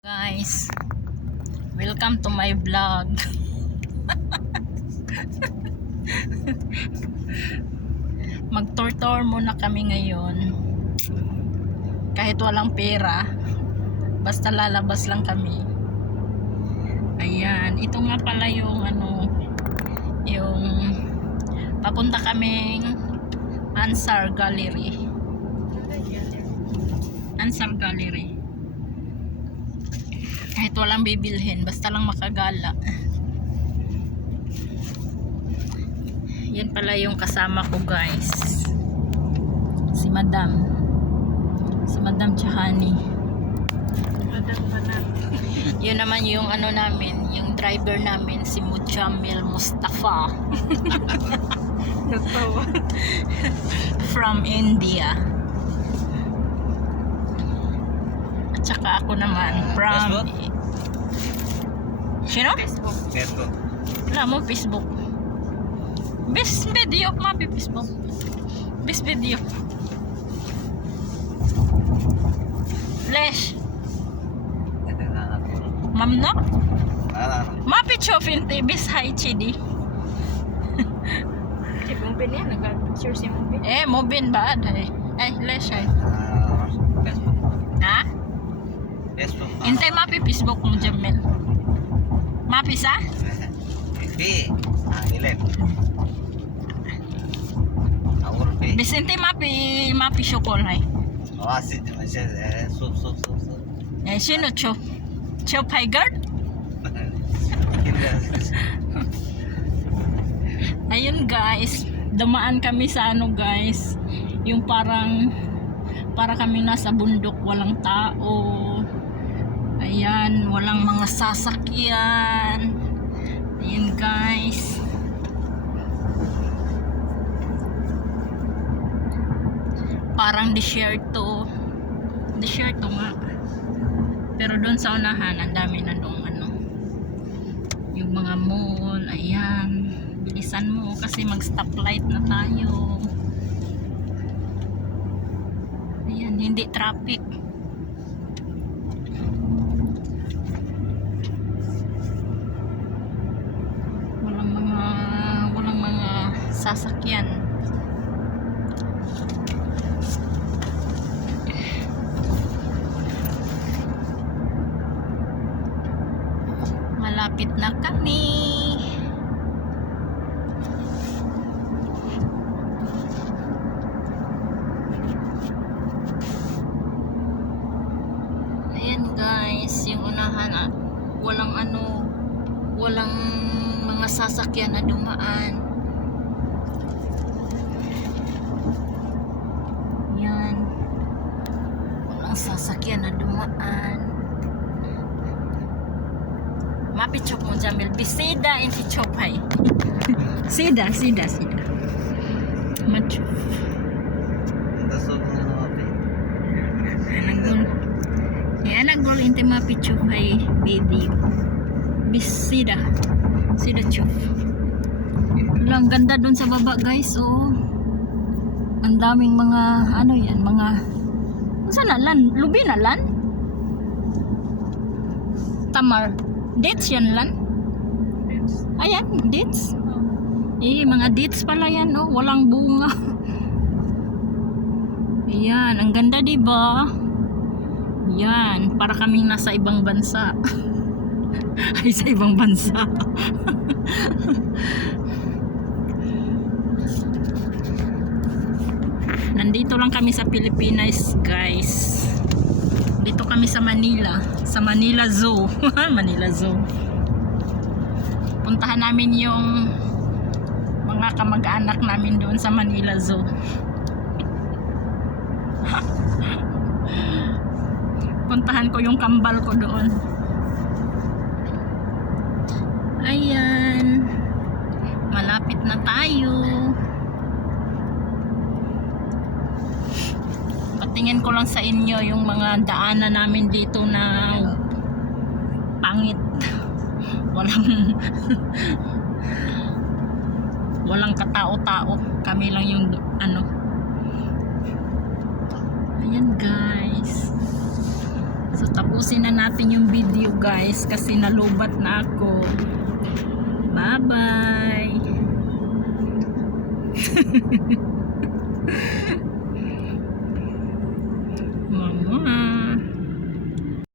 guys welcome to my vlog. Mag tour tour muna kami ngayon. Kahit walang pera basta lalabas lang kami. Ayan ito nga pala yung ano yung papunta kaming Ansar Gallery. Ansar Gallery kahit walang bibilhin basta lang makagala. Yan pala yung kasama ko guys. Si madam. Si madam Chahani. Madam Madam. yun naman yung ano namin yung driver namin si Mujamil Mustafa. From India at saka ako naman Ah, from Facebook? sino? Facebook. Facebook. Wala mo Facebook. Best video mapi Facebook. Best video. Flash. Mam no? Mapi chofin te best high chidi. Si Mumbin yan. Nag-picture si Mumbin. Eh mo bin ba ay? Ay flash ay. Facebook. Ha? Facebook. Intay mapi Facebook mo Jamel. Mapi sa? P. Ah, ilan? Awur P. Best intay mapi mapi syokol ay. Oh, si si sup sup sup sup. Eh sino cho? Cho Pygard? Ayun guys, dumaan kami sa ano guys, yung parang para kami nasa bundok, walang tao. Ayan, walang mga sasakyan. Ayan guys. Parang desierto. Desierto nga. Pero doon sa unahan, ang dami na doon ano. Yung mga mall, ayan. Bilisan mo kasi mag stoplight na tayo. Ayan, hindi traffic. Walang mga walang mga sasakyan. Malapit na kami. Ayan guys, yung unahan ah, walang ano, walang mga sasakyan na dumaan. Yan. Walang sasakyan na dumaan. Mapichok mo Jamil. Bisida inti chopay. sida, sida, sida. Macho. Anagol. Eh, anagol inti mapichok ay video. Bisida. Sida chok. Wala, ang ganda dun sa baba guys. Oh. Ang daming mga, ano yan, mga, saan na lan? Lubi na lan? Tamar. Dates yan lan? Ayan, dates. Eh, mga dates pala yan, oh. Walang bunga. Ayan, ang ganda, di ba? Yan, para kaming nasa ibang bansa. Ay, sa ibang bansa. Nandito lang kami sa Pilipinas, guys. Dito kami sa Manila, sa Manila Zoo. Manila Zoo. Puntahan namin yung mga kamag-anak namin doon sa Manila Zoo. Puntahan ko yung kambal ko doon. Ayan. Malapit na tayo. Patingin ko lang sa inyo yung mga daanan namin dito na pangit. Walang walang katao-tao. Kami lang yung ano. Ayan guys. So tapusin na natin yung video guys kasi nalubat na ako. Bye bye.